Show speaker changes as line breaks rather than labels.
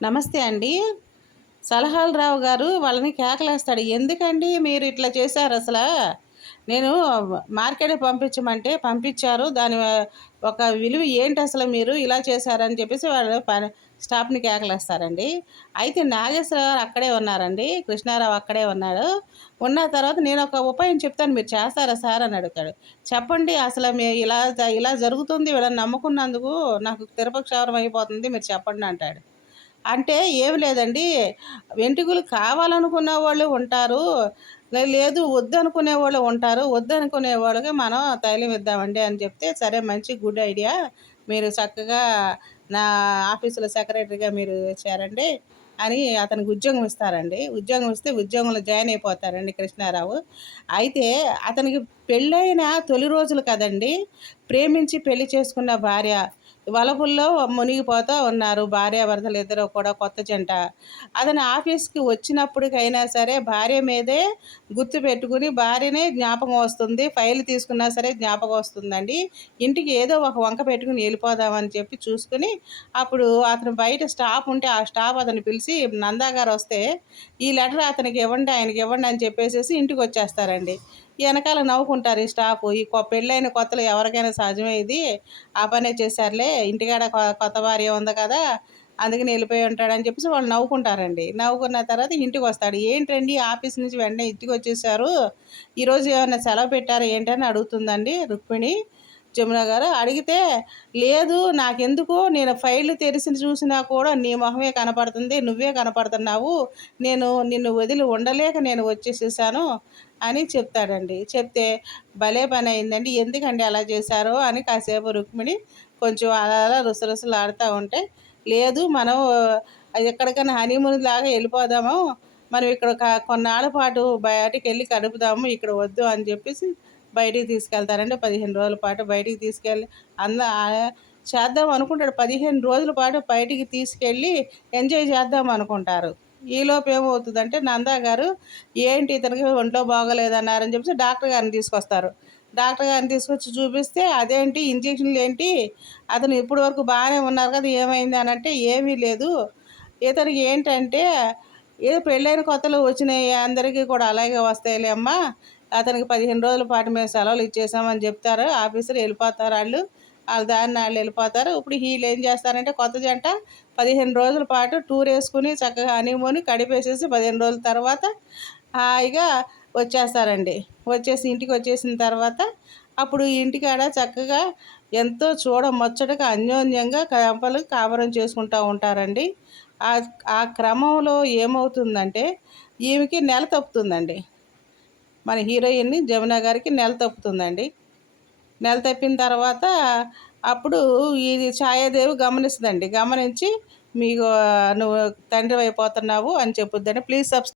నమస్తే అండి. సలహాలరావు గారు వాళ్ళని కేకలేస్తాడు. ఎందుకండి మీరు ఇట్లా చేశారు అసలు? నేను మార్కెట్ పంపించమంటే పంపించారు. దాని ఒక విలువ ఏంటి అసలు మీరు ఇలా చేశారని చెప్పేసి వాళ్ళు స్టాఫ్ని కేకలేస్తారండి. అయితే నాగేశ్వరరావు అక్కడే ఉన్నారండి. కృష్ణారావు అక్కడే ఉన్నాడు. ఉన్న తర్వాత నేను ఒక ఉపాయం చెప్తాను. మీరు చేస్తారా సార్ అని అడుగుతాడు. చెప్పండి అసలు మీ ఇలా ఇలా జరుగుతుంది. వీళ్ళని నమ్ముకున్నందుకు నాకు తిరుపక్షవరం అయిపోతుంది. మీరు చెప్పండి అంటాడు. అంటే ఏమి లేదండి. వెంట్రుకలు కావాలనుకున్న వాళ్ళు ఉంటారు. లేదు వద్దనుకునే వాళ్ళు ఉంటారు. వద్దనుకునే వాళ్ళకి మనం తైలం ఇద్దామండి అని చెప్తే సరే మంచి గుడ్ ఐడియా. మీరు చక్కగా నా ఆఫీసులో సెక్రటరీగా మీరు చేరండి అని అతనికి ఉద్యోగం ఇస్తారండి. ఉద్యోగం ఇస్తే ఉద్యోగంలో జాయిన్ అయిపోతారండి కృష్ణారావు. అయితే అతనికి పెళ్ళైన తొలి రోజులు కదండి. ప్రేమించి పెళ్ళి చేసుకున్న భార్య వలపుల్లో మునిగిపోతూ ఉన్నారు. భార్యాభర్తలు ఇద్దరు కూడా కొత్త జంట. అతను ఆఫీస్కి వచ్చినప్పటికైనా సరే భార్య మీదే గుర్తు పెట్టుకుని భార్యనే జ్ఞాపకం వస్తుంది. ఫైల్ తీసుకున్నా సరే జ్ఞాపకం వస్తుందండి. ఇంటికి ఏదో ఒక వంక పెట్టుకుని వెళ్ళిపోదామని చెప్పి చూసుకుని అప్పుడు అతను బయట స్టాఫ్ ఉంటే ఆ స్టాఫ్ అతను పిలిచి నందా గారు వస్తే ఈ లెటర్ అతనికి ఇవ్వండి ఆయనకి ఇవ్వండి అని చెప్పేసి ఇంటికి వచ్చేస్తారండి వెనకాల నవ్వుకుంటారు ఈ స్టాఫ్ ఈ పెళ్ళైన కొత్తలు ఎవరికైనా సహజమే ఇది. ఆ పనే చేశారులే. ఇంటికాడ కొత్త భార్య ఉంది కదా అందుకని వెళ్ళిపోయి ఉంటాడని చెప్పేసి వాళ్ళు నవ్వుకుంటారండి. నవ్వుకున్న తర్వాత ఇంటికి వస్తాడు. ఏంటండి ఆఫీస్ నుంచి వెంటనే ఇంటికి వచ్చేసారు? ఈరోజు ఏమైనా సెలవు పెట్టారా ఏంటని అడుగుతుందండి రుక్మిణి. జమున గారు అడిగితే లేదు నాకెందుకు నేను ఫైల్ తెరిసి చూసినా కూడా నీ మొహమే కనపడుతుంది నువ్వే కనపడుతున్నావు నేను నిన్ను వదిలి ఉండలేక నేను వచ్చేసేసాను అని చెప్తాడండి. చెప్తే భలే పని అయిందండి ఎందుకండి అలా చేశారో అని కాసేపు రుక్మిణి కొంచెం అలా అలా రుసరుసలు ఆడుతూ ఉంటే లేదు మనం ఎక్కడికైనా హనీమూన్ లాగా వెళ్ళిపోదాము మనం ఇక్కడ కొన్నాళ్ళ పాటు బయటికి వెళ్ళి కడుపుదాము ఇక్కడ వద్దు అని చెప్పేసి బయటికి తీసుకెళ్తారంటే పదిహేను రోజుల పాటు బయటికి తీసుకెళ్ళి అంద చేద్దాం అనుకుంటాడు. పదిహేను రోజుల పాటు బయటికి తీసుకెళ్ళి ఎంజాయ్ చేద్దాం అనుకుంటారు. ఈలోపు ఏమవుతుందంటే నందా గారు ఏంటి ఇతనికి ఒంట్లో బాగోలేదన్నారని చెప్పేసి డాక్టర్ గారిని తీసుకొస్తారు. డాక్టర్ గారిని తీసుకొచ్చి చూపిస్తే అదేంటి? ఇంజక్షన్లు ఏంటి? అతను ఇప్పటి వరకు బాగానే ఉన్నారు కదా ఏమైంది? అని అంటే ఏమీ లేదు. ఇతనికి ఏంటంటే ఏదో పెళ్ళైన కొత్తలో వచ్చినాయి. అందరికీ కూడా అలాగే వస్తాయిలే అమ్మా. అతనికి పదిహేను రోజుల పాటు మేము సెలవులు ఇచ్చేసామని చెప్తారు. ఆఫీసర్ వెళ్ళిపోతారు వాళ్ళు. వాళ్ళ దారిని వాళ్ళు వెళ్ళిపోతారు. ఇప్పుడు వీళ్ళు ఏం చేస్తారంటే కొత్త జంట పదిహేను రోజుల పాటు టూర్ వేసుకుని చక్కగా అనిమోని కడిపేసేసి పదిహేను రోజుల తర్వాత హాయిగా వచ్చేస్తారండి. వచ్చేసి ఇంటికి వచ్చేసిన తర్వాత అప్పుడు ఇంటికాడ చక్కగా ఎంతో చూడ ముచ్చటగా అన్యోన్యంగా కంపలు కాపురం చేసుకుంటూ ఉంటారండి. ఆ క్రమంలో ఏమవుతుందంటే ఈమెకి నెల తప్పుతుందండి. మన హీరోయిన్ని జమున గారికి నెల తప్పుతుందండి. నెల తప్పిన తర్వాత అప్పుడు ఇది ఛాయాదేవి గమనిస్తుందండి. గమనించి మీకు నువ్వు తండ్రి అయిపోతున్నావు అని చెప్పుద్దండి. Please subscribe